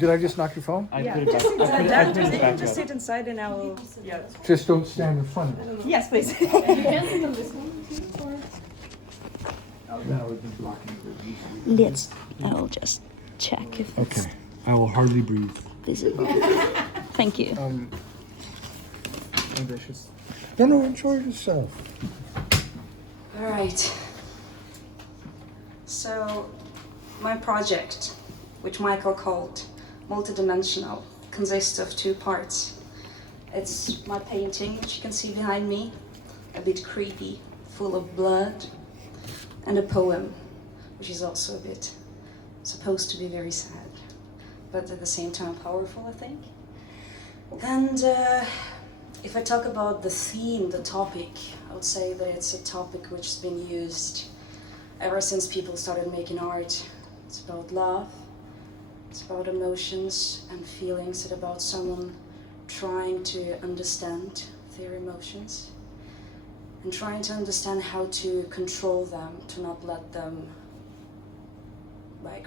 Did I just knock your phone? Yeah, put it just back. sit I inside. put it back Just up. sit inside and I will. Yeah. Just don't stand in front of it. Yes, please. You can sit on this one too, or? That would be blocking the Let's. I'll just check if it's Okay. I will hardly breathe. visible. Thank you. Maybe I should... No, enjoy yourself. All right. So, my project, which Michael called multidimensional, consists of two parts. It's my painting, which you can see behind me, a bit creepy, full of blood, and a poem, which is also a bit supposed to be very sad, but at the same time powerful, I think. And if I talk about the theme, the topic, I would say that it's a topic which has been used ever since people started making art. It's about love, it's about emotions and feelings, it's about someone trying to understand their emotions and trying to understand how to control them, to not let them like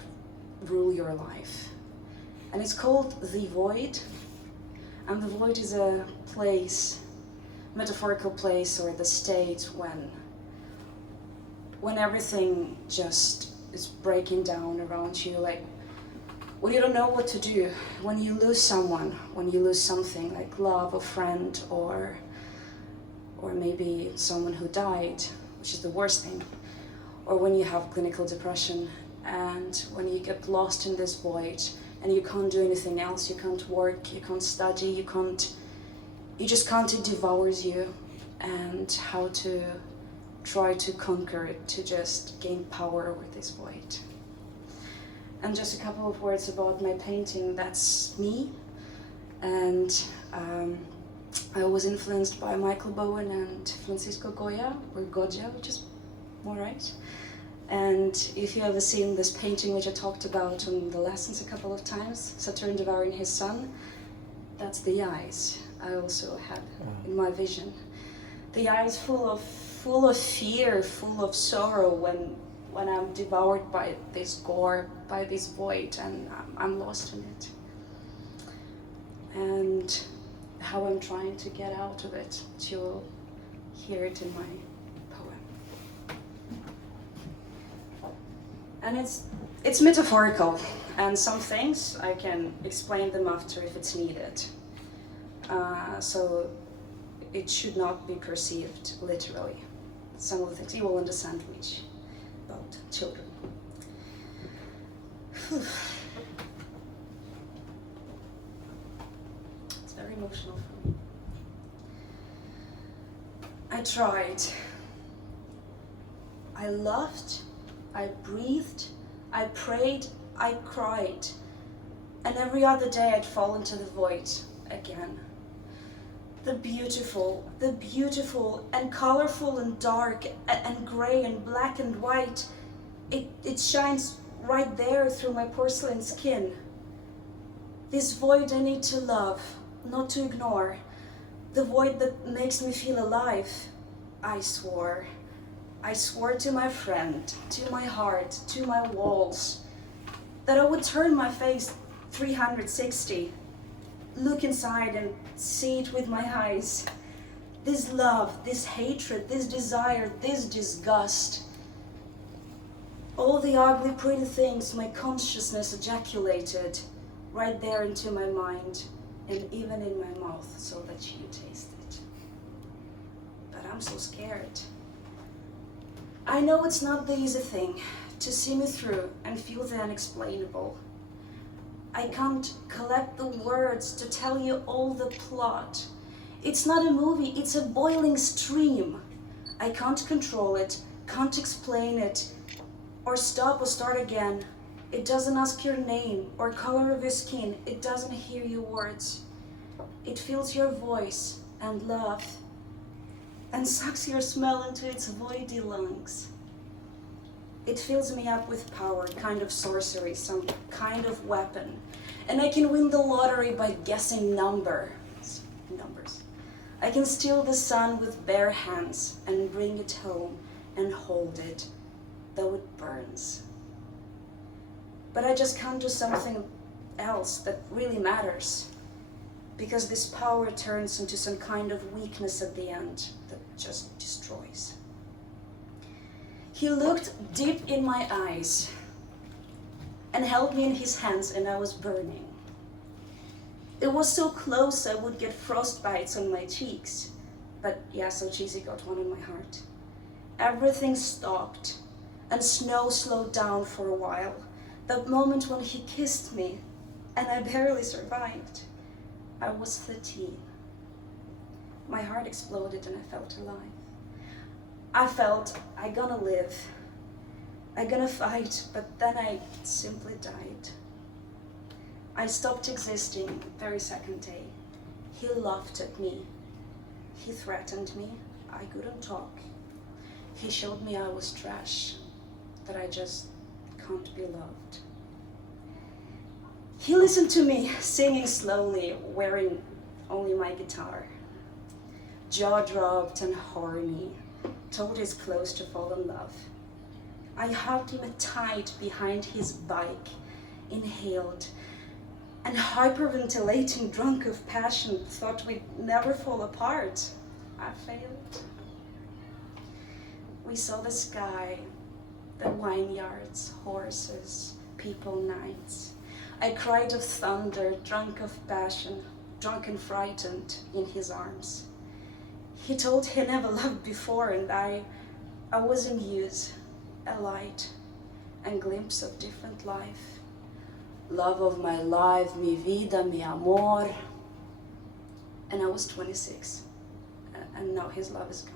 rule your life. And it's called The Void. And the void is a place, metaphorical place, or the state when everything just is breaking down around you, like when you don't know what to do, when you lose someone, when you lose something like love, a friend, or maybe someone who died, which is the worst thing, or when you have clinical depression, and when you get lost in this void, and you can't do anything else, you can't work, you can't study, you just can't, it devours you, and how to try to conquer it, to just gain power over this void. And just a couple of words about my painting, that's me, and I was influenced by Michael Bowen and Francisco Goya, or Goya, which is more right. And if you ever seen this painting which I talked about in the lessons a couple of times, Saturn devouring his son, that's the eyes I also had in my vision. The eyes full of fear, full of sorrow when I'm devoured by this gore, by this void, and I'm lost in it. And how I'm trying to get out of it, you'll hear it in my poem. And it's metaphorical, and some things I can explain them after if it's needed. So it should not be perceived literally. Some of the things you will understand which about children. It's very emotional for me. I tried. I loved. I breathed, I prayed, I cried, and every other day I'd fall into the void again. The beautiful and colorful and dark and gray and black and white, it shines right there through my porcelain skin. This void I need to love, not to ignore. The void that makes me feel alive. I swore to my friend, to my heart, to my walls, that I would turn my face 360, look inside and see it with my eyes. This love, this hatred, this desire, this disgust, all the ugly, pretty things my consciousness ejaculated right there into my mind and even in my mouth so that you taste it. But I'm so scared. I know it's not the easy thing to see me through and feel the unexplainable. I can't collect the words to tell you all the plot. It's not a movie, it's a boiling stream. I can't control it, can't explain it, or stop or start again. It doesn't ask your name or color of your skin. It doesn't hear your words. It feels your voice and love, and sucks your smell into its voidy lungs. It fills me up with power, kind of sorcery, some kind of weapon. And I can win the lottery by guessing numbers. I can steal the sun with bare hands and bring it home and hold it, though it burns. But I just can't do something else that really matters. Because this power turns into some kind of weakness at the end that just destroys. He looked deep in my eyes and held me in his hands, and I was burning. It was so close I would get frostbites on my cheeks. But yeah, so cheesy, got one in my heart. Everything stopped and snow slowed down for a while. That moment when he kissed me and I barely survived. I was 13. My heart exploded and I felt alive. I felt I gonna live. I gonna fight, but then I simply died. I stopped existing the very second day. He laughed at me. He threatened me. I couldn't talk. He showed me I was trash, that I just can't be loved. He listened to me singing slowly, wearing only my guitar. Jaw dropped and horny, told his clothes to fall in love. I hugged him tight behind his bike, inhaled, and hyperventilating, drunk of passion, thought we'd never fall apart. I failed. We saw the sky, the vineyards, horses, people, nights. I cried of thunder, drunk of passion, drunk and frightened in his arms. He told he never loved before, and I was a muse, a light, and glimpse of different life. Love of my life, mi vida, mi amor. And I was 26, and now his love is gone.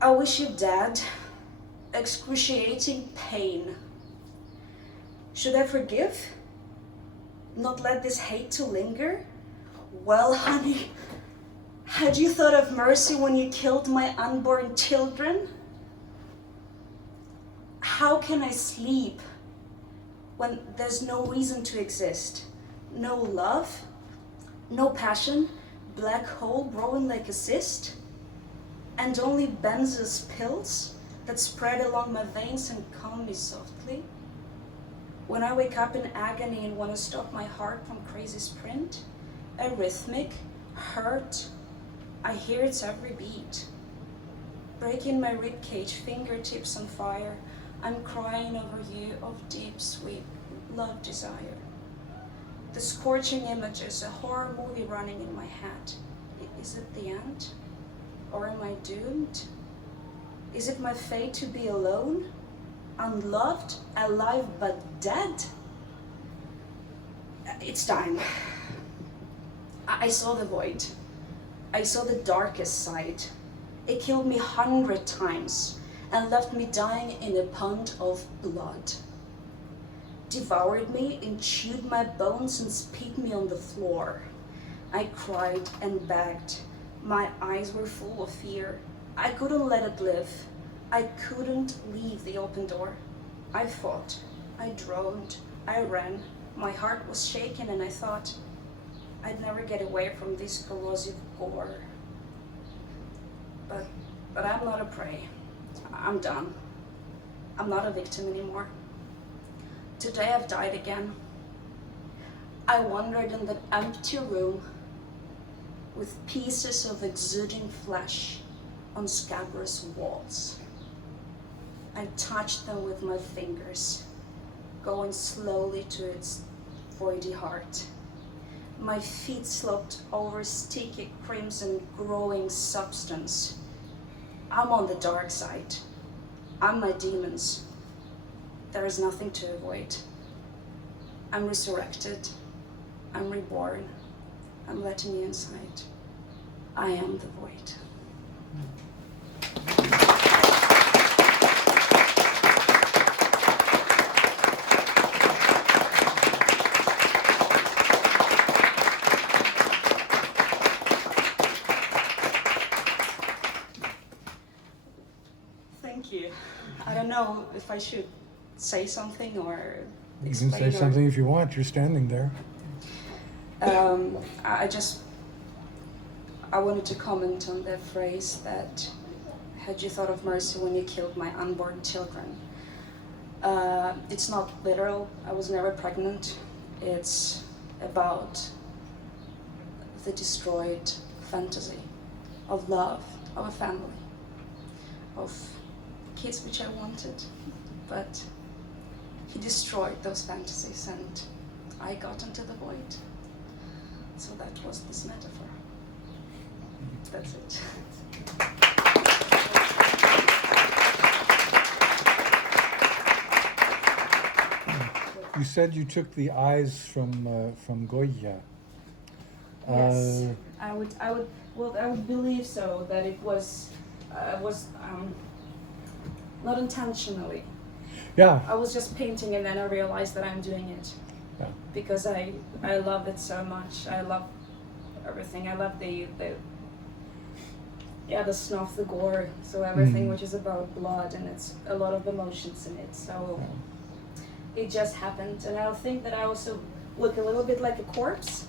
I wish you dead, excruciating pain. Should I forgive? Not let this hate to linger? Well, honey, had you thought of mercy when you killed my unborn children? How can I sleep when there's no reason to exist? No love, no passion, black hole growing like a cyst, and only Benzos pills that spread along my veins and calm me softly? When I wake up in agony and want to stop my heart from crazy sprint, arrhythmic, hurt, I hear its every beat. Breaking my ribcage, fingertips on fire, I'm crying over you of deep, sweet love desire. The scorching images, a horror movie running in my head. Is it the end? Or am I doomed? Is it my fate to be alone? Unloved, alive but dead? It's time. I saw the void. I saw the darkest side. It killed me 100 times and left me dying in a pond of blood. Devoured me and chewed my bones and spit me on the floor. I cried and begged. My eyes were full of fear. I couldn't let it live. I couldn't leave the open door. I fought, I droned, I ran. My heart was shaking and I thought I'd never get away from this corrosive gore. But I'm not a prey. I'm done. I'm not a victim anymore. Today I've died again. I wandered in that empty room with pieces of exuding flesh on scabrous walls. I touched them with my fingers, going slowly to its voidy heart. My feet sloped over sticky crimson growing substance. I'm on the dark side. I'm my demons. There is nothing to avoid. I'm resurrected. I'm reborn. I'm letting you inside. I am the void. Thank you. I don't know if I should say something or You explain. can say something if you want. You're standing there. I wanted to comment on the phrase that, had you thought of mercy when you killed my unborn children? It's not literal. I was never pregnant. It's about the destroyed fantasy of love, of a family, of kids which I wanted, but he destroyed those fantasies and I got into the void. So that was this metaphor. That's it. You said you took the eyes from Goya. Yes, I would believe so, that it was not intentionally. Yeah. I was just painting and then I realized that I'm doing it Yeah. because I love it so much. I love everything. I love the snuff, the gore, so everything which is about blood, and it's a lot of emotions in it. So it just happened, and I think that I also look a little bit like a corpse.